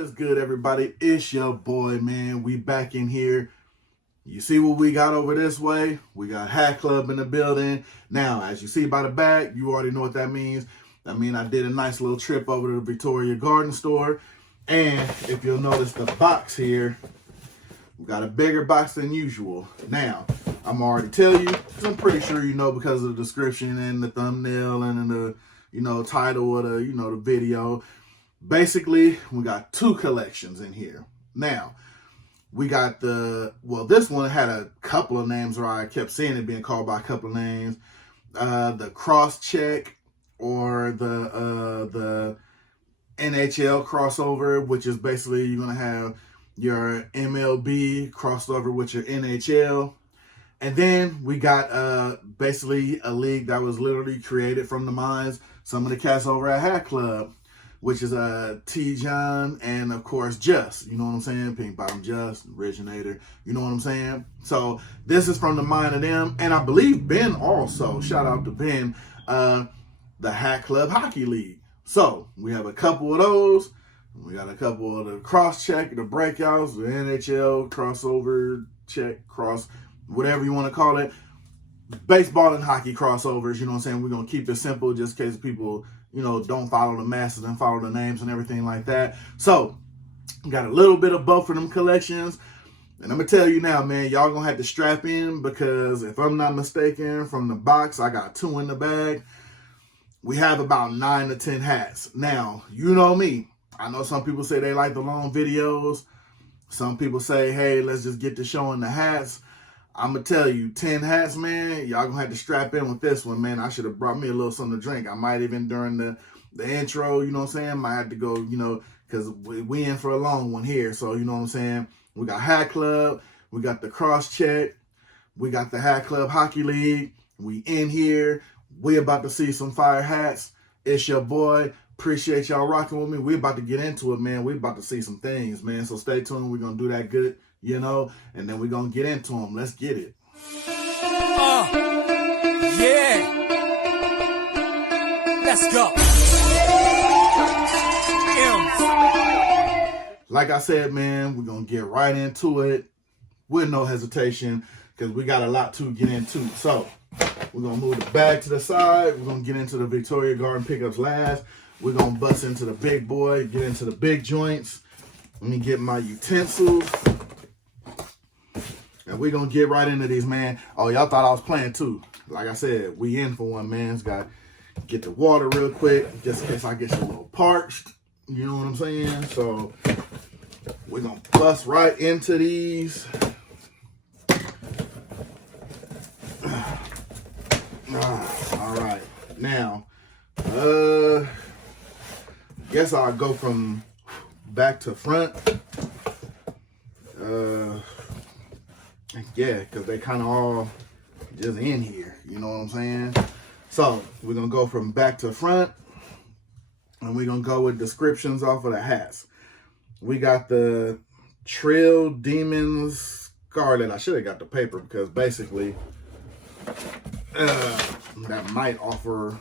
is good, everybody? It's your boy, man. We back in here. You see what we got over this way? We got Hatclub in the building. Now, as you see by the back, you already know what that means. I mean, I did a nice little trip over to the Victoria Garden store. And if you'll notice the box here, we got a bigger box than usual. Now, I'm already tell you, because I'm pretty sure you know because of the description and the thumbnail and the, title of the, the video. Basically, we got two collections in here. Now, we got this one had a couple of names, or I kept seeing it being called by a couple of names. The cross check, or the NHL crossover, which is basically you're going to have your MLB crossed over with your NHL. And then we got basically a league that was literally created from the minds some of the cats over at Hatclub, which is T. John and, of course, Just. You know what I'm saying? Pink Bottom Just, originator. You know what I'm saying? So this is from the mind of them. And I believe Ben also, shout out to Ben, the Hatclub Hockey League. So we have a couple of those. We got a couple of the cross-check, the breakouts, the NHL crossover, check, cross, whatever you want to call it. Baseball and hockey crossovers, you know what I'm saying? We're going to keep it simple just in case people, don't follow the masses and follow the names and everything like that. So, got a little bit of both of them collections. And I'm going to tell you now, man, y'all going to have to strap in because if I'm not mistaken, from the box, I got 2 in the bag. We have about 9 to 10 hats. Now, you know me. I know some people say they like the long videos. Some people say, hey, let's just get to showing the hats. I'm going to tell you, 10 hats, man, y'all going to have to strap in with this one, man. I should have brought me a little something to drink. I might even during the intro, you know what I'm saying? Might have to go, because we in for a long one here. So, you know what I'm saying? We got Hatclub. We got the cross check. We got the Hatclub Hockey League. We in here. We about to see some fire hats. It's your boy. Appreciate y'all rocking with me. We about to get into it, man. We about to see some things, man. So stay tuned. We're going to do that good, and then we're going to get into them. Let's get it. Yeah. Let's go. Like I said, man, we're going to get right into it with no hesitation because we got a lot to get into. So we're going to move the bag to the side. We're going to get into the Victoria Garden pickups last. We're going to bust into the big boy, get into the big joints. Let me get my utensils. And we're going to get right into these, man. Oh, y'all thought I was playing too. Like I said, we in for one, man. Just got to get the water real quick, just in case I get a little parched. You know what I'm saying? So we're going to bust right into these. All right. Now, guess I'll go from back to front. Yeah, because they kind of all just in here. You know what I'm saying? So we're going to go from back to front. And we're going to go with descriptions off of the hats. We got the Trill Demons Scarlet. I should have got the paper because basically that might offer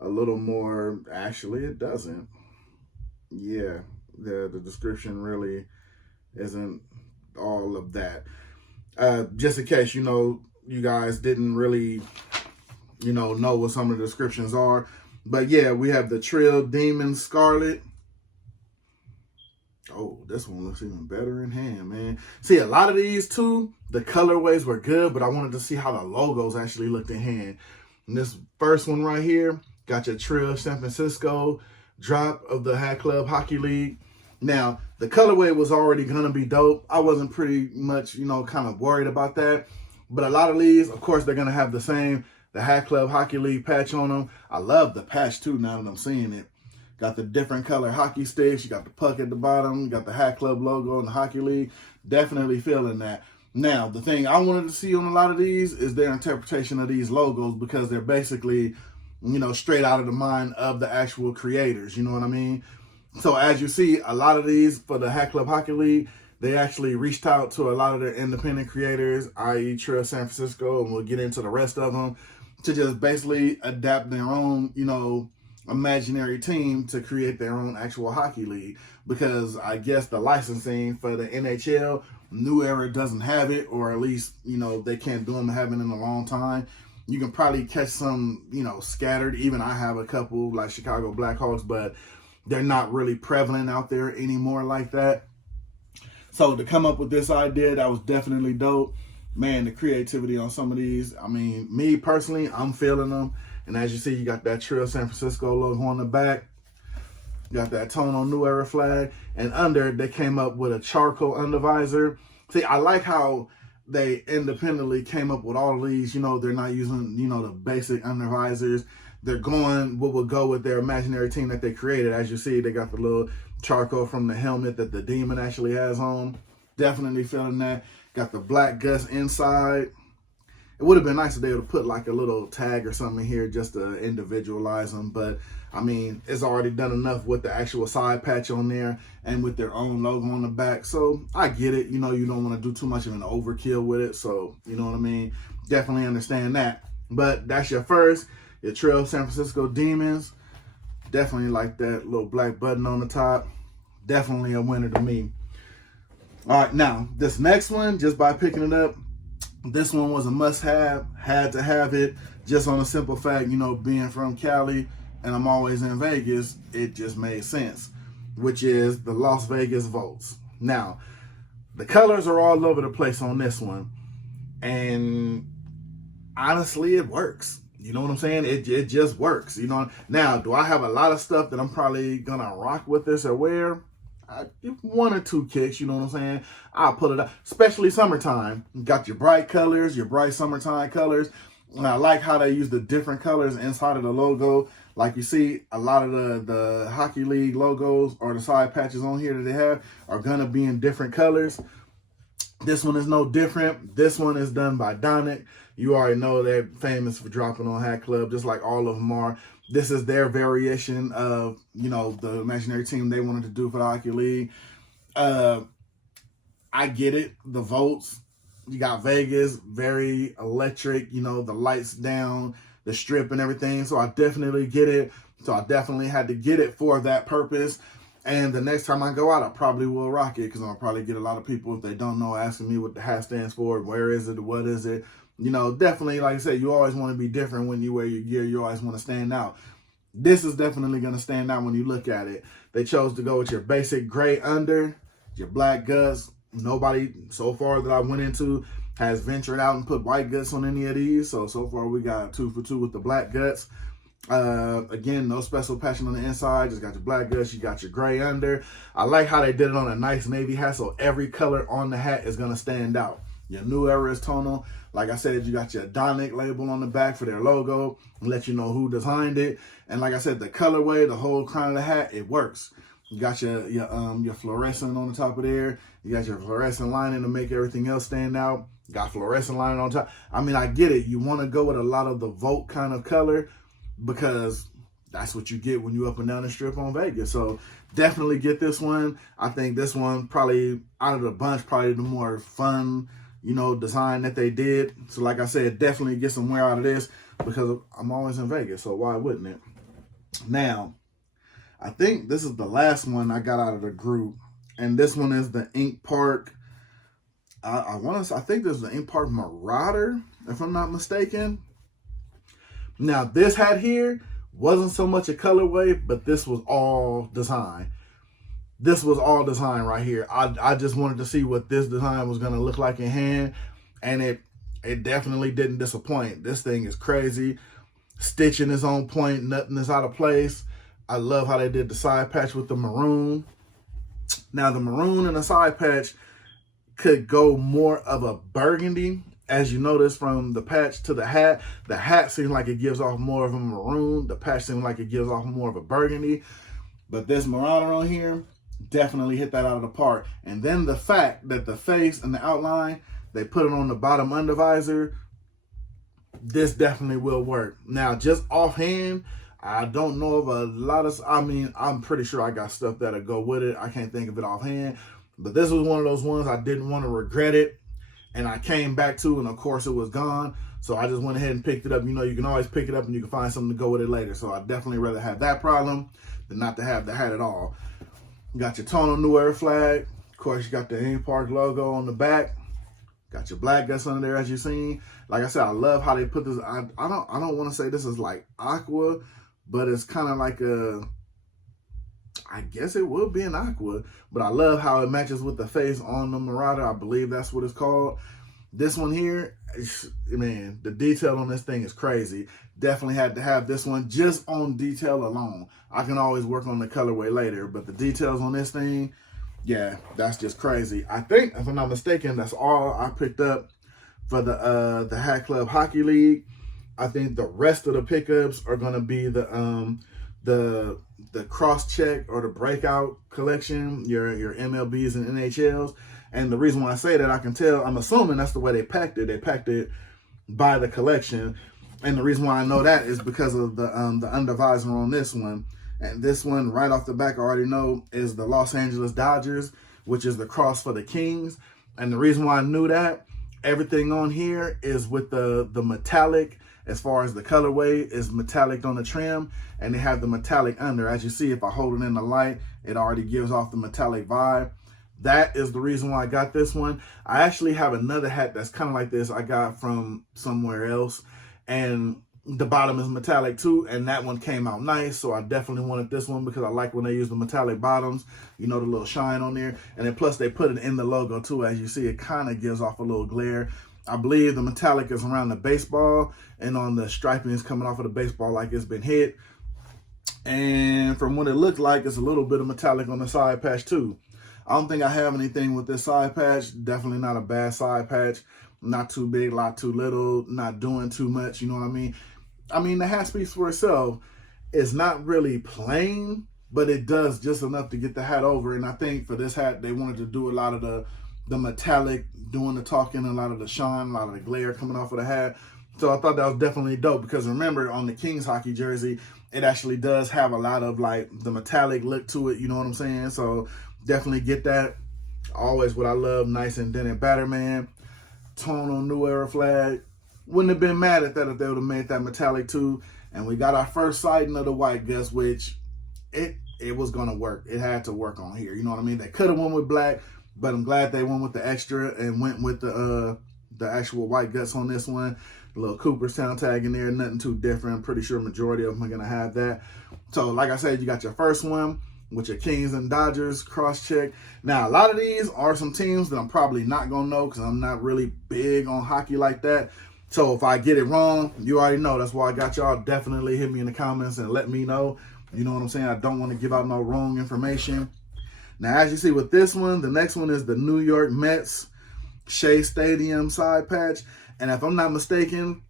a little more. Actually, it doesn't. Yeah, the description really isn't all of that. Just in case, you guys didn't really, know what some of the descriptions are. But yeah, we have the Trill Demons Scarlet. Oh, this one looks even better in hand, man. See, a lot of these too, the colorways were good, but I wanted to see how the logos actually looked in hand. And this first one right here, got your Trill San Francisco drop of the Hatclub Hockey League. Now, the colorway was already going to be dope. I wasn't pretty much, kind of worried about that. But a lot of these, of course, they're going to have the same, the Hatclub Hockey League patch on them. I love the patch, too, now that I'm seeing it. Got the different color hockey sticks. You got the puck at the bottom. You got the Hatclub logo and the Hockey League. Definitely feeling that. Now, the thing I wanted to see on a lot of these is their interpretation of these logos because they're basically, straight out of the mind of the actual creators. You know what I mean? So as you see, a lot of these for the Hatclub Hockey League, they actually reached out to a lot of their independent creators, i.e. Trill San Francisco, and we'll get into the rest of them, to just basically adapt their own, imaginary team to create their own actual hockey league, because I guess the licensing for the NHL, New Era doesn't have it, or at least, they can't do them, haven't in a long time. You can probably catch some, scattered. Even I have a couple, like Chicago Blackhawks, but they're not really prevalent out there anymore like that. So to come up with this idea, that was definitely dope. Man, the creativity on some of these, I mean, me personally, I'm feeling them. And as you see, you got that Trill San Francisco logo on the back. You got that Tono New Era flag. And under, they came up with a charcoal undervisor. See, I like how they independently came up with all of these. They're not using, the basic undervisors. They're going what would go with their imaginary team that they created. As you see, they got the little charcoal from the helmet that the Demon actually has on. Definitely feeling that. Got the black guts inside. It would have been nice if they would have put like a little tag or something here just to individualize them. But, I mean, it's already done enough with the actual side patch on there and with their own logo on the back. So, I get it. You don't want to do too much of an overkill with it. So, you know what I mean? Definitely understand that. But that's your Trill San Francisco Demons. Definitely like that little black button on the top. Definitely a winner to me. All right, now, this next one, just by picking it up, this one was a must-have, had to have it, just on a simple fact, being from Cali and I'm always in Vegas, it just made sense, which is the Las Vegas Volts. Now, the colors are all over the place on this one, and honestly, it works. You know what I'm saying? It just works. Now, do I have a lot of stuff that I'm probably going to rock with this or wear? One or two kicks, you know what I'm saying? I'll put it up, especially summertime. You got your bright colors, your bright summertime colors. And I like how they use the different colors inside of the logo. Like you see, a lot of the Hockey League logos or the side patches on here that they have are going to be in different colors. This one is no different. This one is done by Donick. You already know they're famous for dropping on Hatclub, just like all of them are. This is their variation of, the imaginary team they wanted to do for the Hockey League. I get it. The Volts, you got Vegas, very electric, the lights down, the strip and everything. So I definitely get it. So I definitely had to get it for that purpose. And the next time I go out, I probably will rock it, because I'll probably get a lot of people, if they don't know, asking me what the hat stands for, where is it, what is it. Definitely, like I said, you always want to be different when you wear your gear. You always want to stand out. This is definitely going to stand out when you look at it. They chose to go with your basic gray under, your black guts. Nobody so far that I went into has ventured out and put white guts on any of these. So far we got 2 for 2 with the black guts. Again, no special patching on the inside. Just got your black guts. You got your gray under. I like how they did it on a nice navy hat, so every color on the hat is going to stand out. Your New Era is tonal. Like I said, you got your Donick label on the back for their logo, and let you know who designed it. And like I said, the colorway, the whole crown of the hat, it works. You got your fluorescent on the top of there. You got your fluorescent lining to make everything else stand out. You got fluorescent lining on top. I mean, I get it. You want to go with a lot of the Volt kind of color, because that's what you get when you up and down the strip on Vegas. So definitely get this one. I think this one probably, out of the bunch, probably the more fun, design that they did. So like I said, definitely get some wear out of this, because I'm always in Vegas, so why wouldn't it? Now, I think this is the last one I got out of the group, and this one is the Ink Park. I think this is the Ink Park Marauder, if I'm not mistaken. Now, this hat here wasn't so much a colorway, but this was all design. This was all design right here. I just wanted to see what this design was going to look like in hand, and it definitely didn't disappoint. This thing is crazy. Stitching is on point. Nothing is out of place. I love how they did the side patch with the maroon. Now, the maroon and the side patch could go more of a burgundy. As you notice from the patch to the hat seems like it gives off more of a maroon. The patch seems like it gives off more of a burgundy. But this Marauder on here definitely hit that out of the park. And then the fact that the face and the outline, they put it on the bottom undervisor, this definitely will work. Now, just offhand, I don't know of a lot of, I'm pretty sure I got stuff that'll go with it. I can't think of it offhand. But this was one of those ones I didn't want to regret it. and I came back to, and of course it was gone. So I just went ahead and picked it up. You know, you can always pick it up and you can find something to go with it later. So I definitely rather have that problem than not to have the hat at all. You got your tonal New Era flag. Of course, you got the Anaheim Park logo on the back. Got your black guts under there, as you've seen. Like I said, I love how they put this. I don't want to say this is like aqua, but it's kind of like a, I guess it would be an aqua, but I love how it matches with the face on the Marauder. I believe that's what it's called. This one here, man, the detail on this thing is crazy. Definitely had to have this one just on detail alone. I can always work on the colorway later, but the details on this thing, yeah, that's just crazy. I think, if I'm not mistaken, that's all I picked up for the Hatclub Hockey League. I think the rest of the pickups are gonna be the cross check or the breakout collection, your MLBs and NHLs. And the reason why I say that, I can tell, I'm assuming that's the way they packed it. They packed it by the collection. And the reason why I know that is because of the undervisor on this one. And this one, right off the back, I already know, is the Los Angeles Dodgers, which is the cross for the Kings. And the reason why I knew that, everything on here is with the metallic, as far as the colorway is metallic on the trim, and they have the metallic under. As you see, if I hold it in the light, it already gives off the metallic vibe. That is the reason why I got this one. I actually have another hat that's kind of like this I got from somewhere else, and the bottom is metallic too, and that one came out nice, so I definitely wanted this one because I like when they use the metallic bottoms, you know, the little shine on there. And then plus they put it in the logo too. As you see, it kind of gives off a little glare. I believe the metallic is around the baseball, and on the striping is coming off of the baseball like it's been hit. And from what it looked like, it's a little bit of metallic on the side patch too. I don't think I have anything with this side patch. Definitely not a bad side patch. Not too big, not too little, not doing too much, you know what I mean? I mean, the hat speaks for itself. It's not really plain, but it does just enough to get the hat over. And I think for this hat, they wanted to do a lot of the metallic, doing the talking, a lot of the shine, a lot of the glare coming off of the hat. So I thought that was definitely dope, because remember, on the Kings hockey jersey, it actually does have a lot of like the metallic look to it, you know what I'm saying? So definitely get that. Always what I love, nice indented Batterman, tonal New Era flag. Wouldn't have been mad at that if they would have made that metallic too. And we got our first sighting of the white guts, which it was gonna work. It had to work on here, you know what I mean? They could have went with black, but I'm glad they went with the extra and went with the actual white guts on this one. A little Cooperstown tag in there, nothing too different. I'm pretty sure majority of them are gonna have that. So like I said, you got your first one with your Kings and Dodgers cross check. Now, a lot of these are some teams that I'm probably not gonna know because I'm not really big on hockey like that. So if I get it wrong, you already know. That's why I got y'all. Definitely hit me in the comments and let me know. You know what I'm saying? I don't want to give out no wrong information. Now, as you see with this one, the next one is the New York Mets Shea Stadium side patch. And if I'm not mistaken,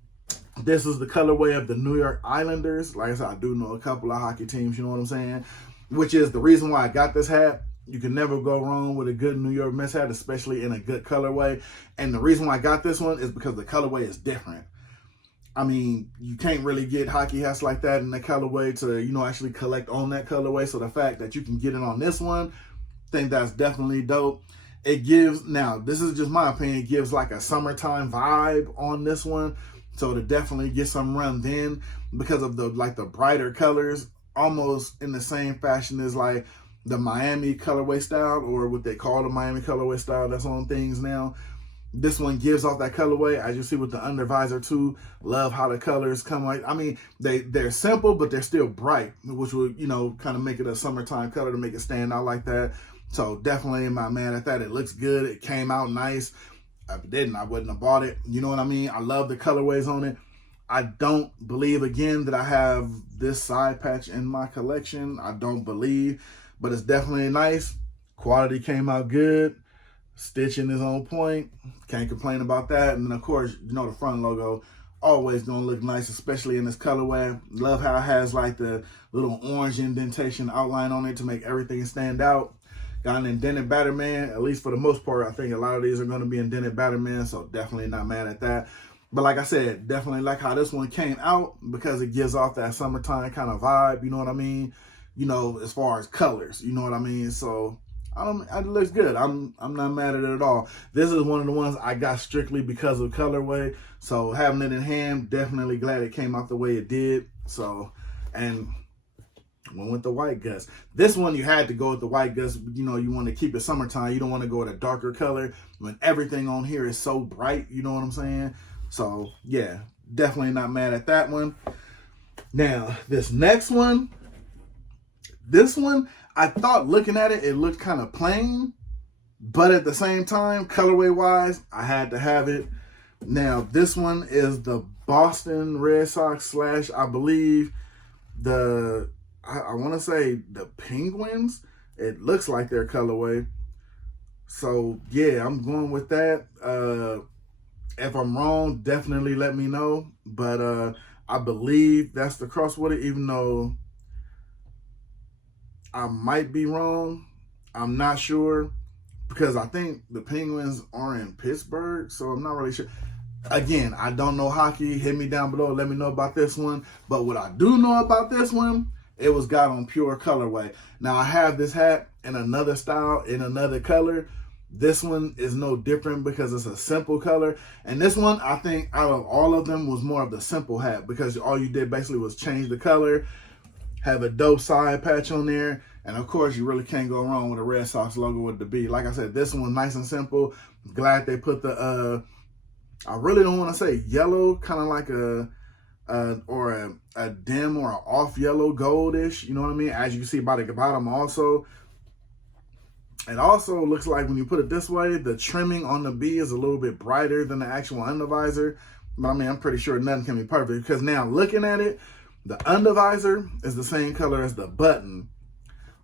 this is the colorway of the New York Islanders. Like I said, I do know a couple of hockey teams, you know what I'm saying? Which is the reason why I got this hat. You can never go wrong with a good New York Mets hat, especially in a good colorway. And the reason why I got this one is because the colorway is different. I mean, you can't really get hockey hats like that in the colorway to, you know, actually collect on that colorway. So the fact that you can get it on this one, I think that's definitely dope. It gives, now, this is just my opinion, it gives like a summertime vibe on this one. So to definitely get some run then, because of the brighter colors, almost in the same fashion as like the Miami colorway style, or what they call the Miami colorway style that's on things now. This one gives off that colorway, as you see with the undervisor too. Love how the colors come like, I mean, they're simple, but they're still bright, which would, you know, kind of make it a summertime color to make it stand out like that. So definitely am I mad at that. It looks good. It came out nice. If it didn't, I wouldn't have bought it. You know what I mean? I love the colorways on it. I don't believe, again, that I have this side patch in my collection. I don't believe, but it's definitely nice. Quality came out good. Stitching is on point. Can't complain about that. And then, of course, you know, the front logo always gonna look nice, especially in this colorway. Love how it has like the little orange indentation outline on it to make everything stand out. Got an indented Batterman, at least for the most part. I think a lot of these are going to be indented Batterman, so definitely not mad at that. But like I said, definitely like how this one came out, because it gives off that summertime kind of vibe, you know what I mean? You know, as far as colors, you know what I mean? So It looks good. I'm not mad at it at all. This is one of the ones I got strictly because of colorway. So having it in hand, definitely glad it came out the way it did. So, and went with the white guts. This one you had to go with the white guts. You know, you want to keep it summertime. You don't want to go with a darker color when everything on here is so bright. You know what I'm saying? So yeah, definitely not mad at that one. Now this next one, I thought looking at it, it looked kind of plain, but at the same time, colorway wise, I had to have it. Now this one is the Boston Red Sox / I believe I want to say the Penguins. It looks like their colorway. So yeah, I'm going with that. If I'm wrong, definitely let me know. But I believe that's the cross with it, even though I might be wrong. I'm not sure because I think the Penguins are in Pittsburgh, so I'm not really sure. Again, I don't know hockey. Hit me down below. Let me know about this one. But what I do know about this one, it was got on pure colorway. Now, I have this hat in another style, in another color. This one is no different because it's a simple color. And this one, I think, out of all of them, was more of the simple hat because all you did basically was change the color, have a dope side patch on there, and of course, you really can't go wrong with a Red Sox logo with the B. Like I said, this one was nice and simple. Glad they put the, I really don't want to say yellow, kind of like a dim or an off yellow goldish, you know what I mean? As you can see by the bottom also. It also looks like when you put it this way, the trimming on the B is a little bit brighter than the actual undervisor. But I mean, I'm pretty sure nothing can be perfect because now looking at it, the undervisor is the same color as the button.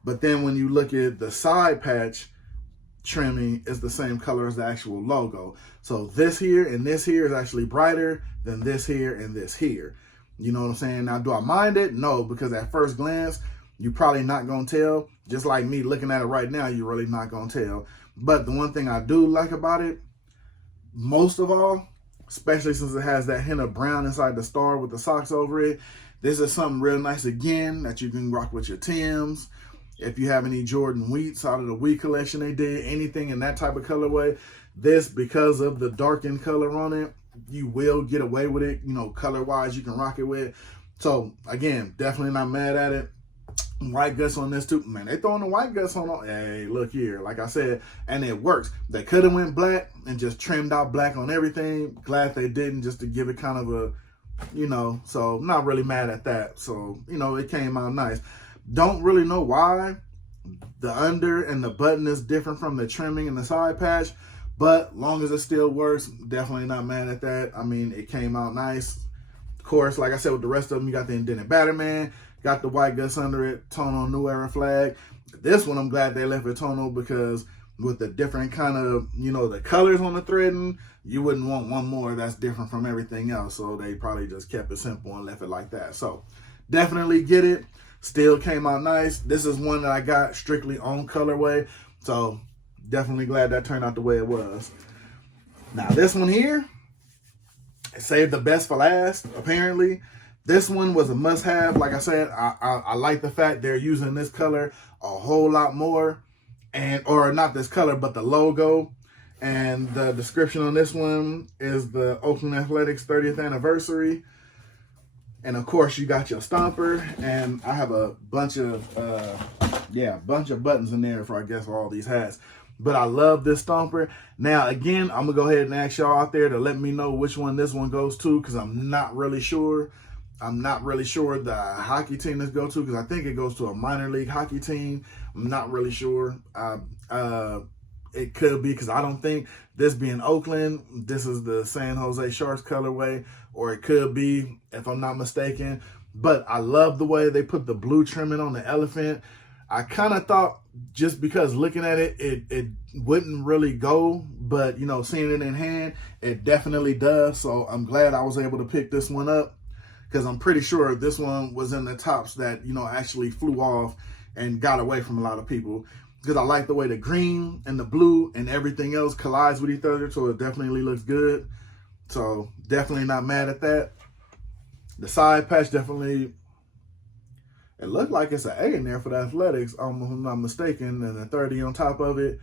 But then when you look at the side patch trimming, is the same color as the actual logo. So this here and this here is actually brighter than this here and this here. You know what I'm saying? Now, do I mind it? No, because at first glance, you're probably not going to tell. Just like me looking at it right now, you're really not going to tell. But the one thing I do like about it, most of all, especially since it has that hint of brown inside the star with the socks over it, this is something real nice again that you can rock with your Tims. If you have any Jordan Wheats out of the Wheat collection they did, anything in that type of colorway, this, because of the darkened color on it, you will get away with it. You know, color-wise, you can rock it with. So, again, definitely not mad at it. White guts on this, too. Man, they throwing the white guts on. Hey, look here. Like I said, and it works. They could have went black and just trimmed out black on everything. Glad they didn't, just to give it kind of a, you know, so not really mad at that. So, you know, it came out nice. Don't really know why the under and the button is different from the trimming and the side patch, but long as it still works, definitely not mad at that. I mean, it came out nice. Of course, like I said, with the rest of them, you got the indented Batterman, got the white guts under it, tonal New Era flag. This one, I'm glad they left it tonal because with the different kind of, you know, the colors on the threading, you wouldn't want one more that's different from everything else. So they probably just kept it simple and left it like that. So definitely get it. Still came out nice. This is one that I got strictly on colorway. So definitely glad that turned out the way it was. Now this one here, saved the best for last, apparently. This one was a must-have. Like I said, I like the fact they're using this color a whole lot more. Or not this color, but the logo. And the description on this one is the Oakland Athletics 30th anniversary. And of course, you got your stomper, and I have a bunch of buttons in there for, I guess, for all these hats. But I love this stomper. Now, again, I'm gonna go ahead and ask y'all out there to let me know which one this one goes to, because I'm not really sure. I'm not really sure the hockey team this goes to, because I think it goes to a minor league hockey team. I'm not really sure. It could be, because I don't think this being Oakland, this is the San Jose Sharks colorway, or it could be, if I'm not mistaken. But I love the way they put the blue trimming on the elephant. I kind of thought, just because looking at it, it wouldn't really go, but, you know, seeing it in hand, it definitely does. So I'm glad I was able to pick this one up, because I'm pretty sure this one was in the tops that, you know, actually flew off and got away from a lot of people. Because I like the way the green and the blue and everything else collides with each other, so it definitely looks good. So definitely not mad at that. The side patch definitely It looked like it's an A in there for the Athletics, if I'm not mistaken, and a 30 on top of it.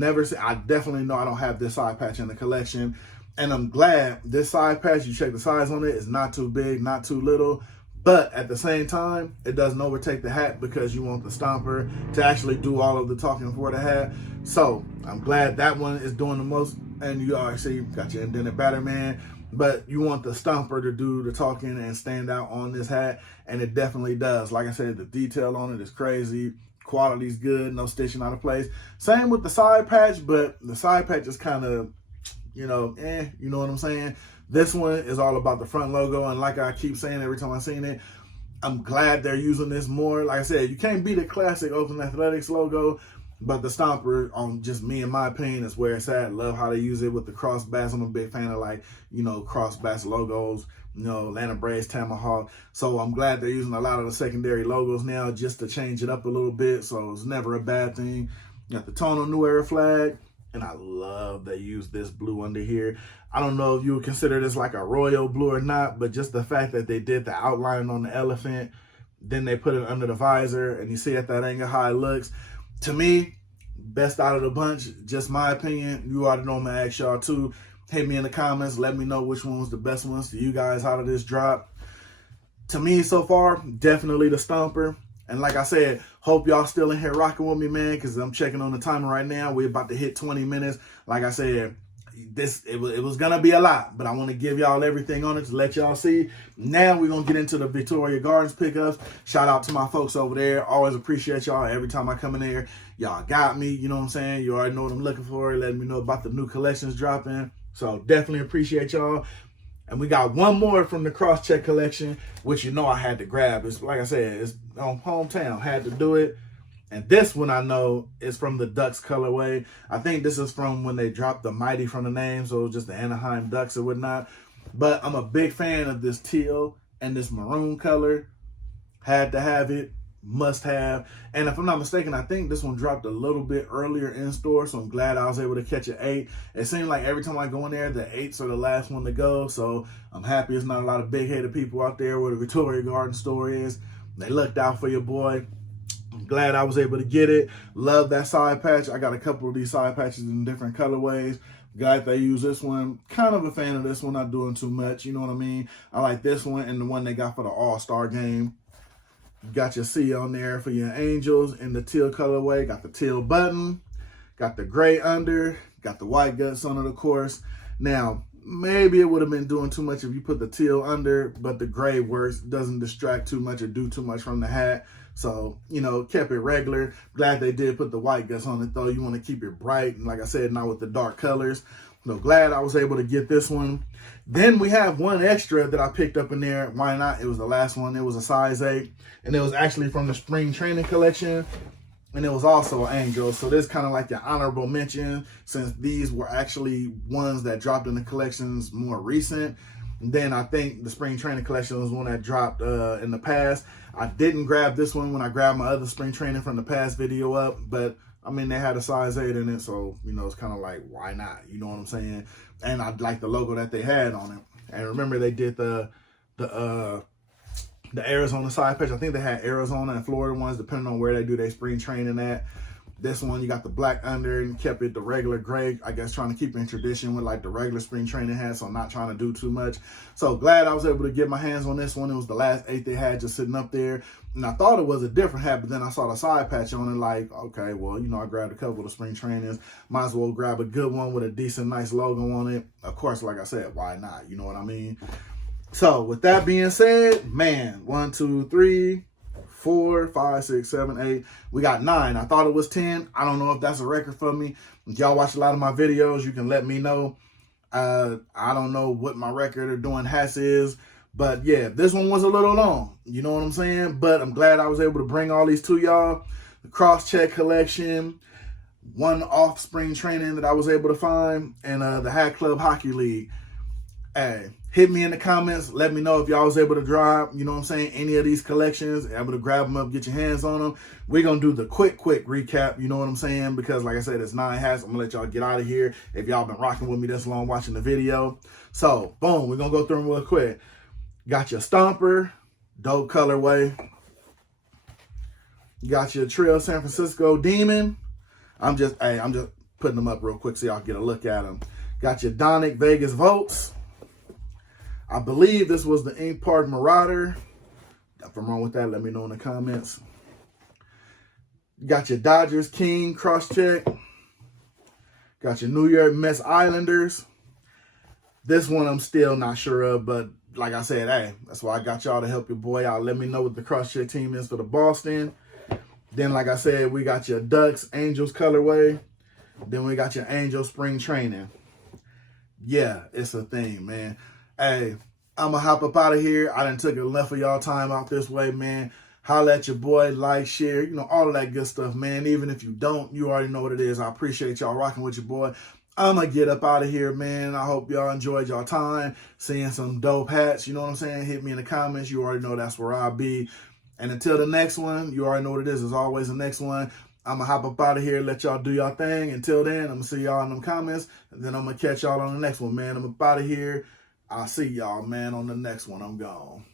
I definitely know I don't have this side patch in the collection. And I'm glad this side patch, you check the size on it, is not too big, not too little. But at the same time, it doesn't overtake the hat because you want the stomper to actually do all of the talking for the hat. So I'm glad that one is doing the most. And you already see, got your indented Batterman. But you want the stomper to do the talking and stand out on this hat. And it definitely does. Like I said, the detail on it is crazy. Quality's good, no stitching out of place. Same with the side patch, but the side patch is kind of, you know what I'm saying? This one is all about the front logo, and like I keep saying every time I've seen it, I'm glad they're using this more. Like I said, you can't beat the classic Oakland Athletics logo, but the stomper, on just me and my opinion, is where it's at. Love how they use it with the cross bats. I'm a big fan of, like, you know, cross bats logos, you know, Atlanta Braves, Tomahawk. So I'm glad they're using a lot of the secondary logos now just to change it up a little bit. So it's never a bad thing. Got the tonal New Era flag. And I love they use this blue under here. I don't know if you would consider this like a royal blue or not, but just the fact that they did the outline on the elephant, then they put it under the visor, and you see at that angle how it looks. To me, best out of the bunch, just my opinion. You already know I'm gonna ask y'all too. Hit me in the comments. Let me know which one was the best ones to you guys out of this drop. To me, so far, definitely the stomper. And like I said, hope y'all still in here rocking with me, man, because I'm checking on the timer right now. We're about to hit 20 minutes. Like I said, it was going to be a lot, but I want to give y'all everything on it to let y'all see. Now we're going to get into the Victoria Gardens pickups. Shout out to my folks over there. Always appreciate y'all. Every time I come in there, y'all got me. You know what I'm saying? You already know what I'm looking for. Letting me know about the new collections dropping. So definitely appreciate y'all. And we got one more from the cross-check collection, which you know I had to grab. It's like I said, it's on hometown. Had to do it. And this one I know is from the Ducks colorway. I think this is from when they dropped the Mighty from the name, so it was just the Anaheim Ducks or whatnot. But I'm a big fan of this teal and this maroon color. Had to have it. Must have. And if I'm not mistaken, I think this one dropped a little bit earlier in store, so I'm glad I was able to catch an 8. It seems like every time I go in there, the 8s are the last one to go, so I'm happy it's not a lot of big-headed people out there where the Victoria Garden store is. They looked out for your boy. I'm glad I was able to get it. Love that side patch. I got a couple of these side patches in different colorways. Glad they use this one. Kind of a fan of this one, not doing too much, you know what I mean? I like this one and the one they got for the All-Star game. Got your C on there for your Angels in the teal colorway. Got the teal button. Got the gray under. Got the white guts on it, of course. Now, maybe it would have been doing too much if you put the teal under, but the gray works. Doesn't distract too much or do too much from the hat. So, you know, kept it regular. Glad they did put the white guts on it, though. You want to keep it bright. And like I said, not with the dark colors. So glad I was able to get this one. Then we have one extra that I picked up in there. Why not? It was the last one. It was a size 8. And it was actually from the spring training collection. And it was also an Angel. So this kind of like your honorable mention, since these were actually ones that dropped in the collections more recent. And then I think the spring training collection was one that dropped in the past. I didn't grab this one when I grabbed my other spring training from the past video up, but I mean, they had a size 8 in it, so, you know, it's kind of like, why not? You know what I'm saying? And I like the logo that they had on it. And remember, they did the Arizona side patch. I think they had Arizona and Florida ones, depending on where they do their spring training at. This one, you got the black under and kept it the regular gray. I guess trying to keep in tradition with like the regular spring training hat, so not trying to do too much. So glad I was able to get my hands on this one. It was the last 8 they had just sitting up there. And I thought it was a different hat, but then I saw the side patch on it like, okay, well, you know, I grabbed a couple of the spring trainings. Might as well grab a good one with a decent, nice logo on it. Of course, like I said, why not? You know what I mean? So with that being said, man, 1, 2, 3, 4, 5, 6, 7, 8. We got 9. I thought it was 10. I don't know if that's a record for me. If y'all watch a lot of my videos, you can let me know. I don't know what my record of doing hats is. But yeah, this one was a little long. You know what I'm saying? But I'm glad I was able to bring all these to y'all. The cross-check collection, one off spring training that I was able to find, and the Hatclub Hockey League. Hey, hit me in the comments. Let me know if y'all was able to drop, you know what I'm saying, any of these collections, able to grab them up, get your hands on them. We're going to do the quick recap, you know what I'm saying, because like I said, it's 9 hats. I'm going to let y'all get out of here if y'all been rocking with me this long watching the video. So, boom, we're going to go through them real quick. Got your Stomper, dope colorway. You got your Trill San Francisco Demon. I'm just putting them up real quick so y'all get a look at them. Got your Donic Vegas Volts. I believe this was the Ink Park Marauder. If I'm wrong with that, let me know in the comments. Got your Dodgers King cross check. Got your New York Mets Islanders. This one I'm still not sure of, but like I said, hey, that's why I got y'all to help your boy out. Let me know what the cross check team is for the Boston. Then, like I said, we got your Ducks Angels colorway. Then we got your Angels spring training. Yeah, it's a thing, man. Hey, I'm going to hop up out of here. I done took enough of y'all time out this way, man. Holla at your boy, like, share, you know, all of that good stuff, man. Even if you don't, you already know what it is. I appreciate y'all rocking with your boy. I'm going to get up out of here, man. I hope y'all enjoyed y'all time seeing some dope hats. You know what I'm saying? Hit me in the comments. You already know that's where I'll be. And until the next one, you already know what it is. There's always the next one. I'm going to hop up out of here, let y'all do y'all thing. Until then, I'm going to see y'all in them comments. And then I'm going to catch y'all on the next one, man. I'm up out of here. I'll see y'all, man, on the next one. I'm gone.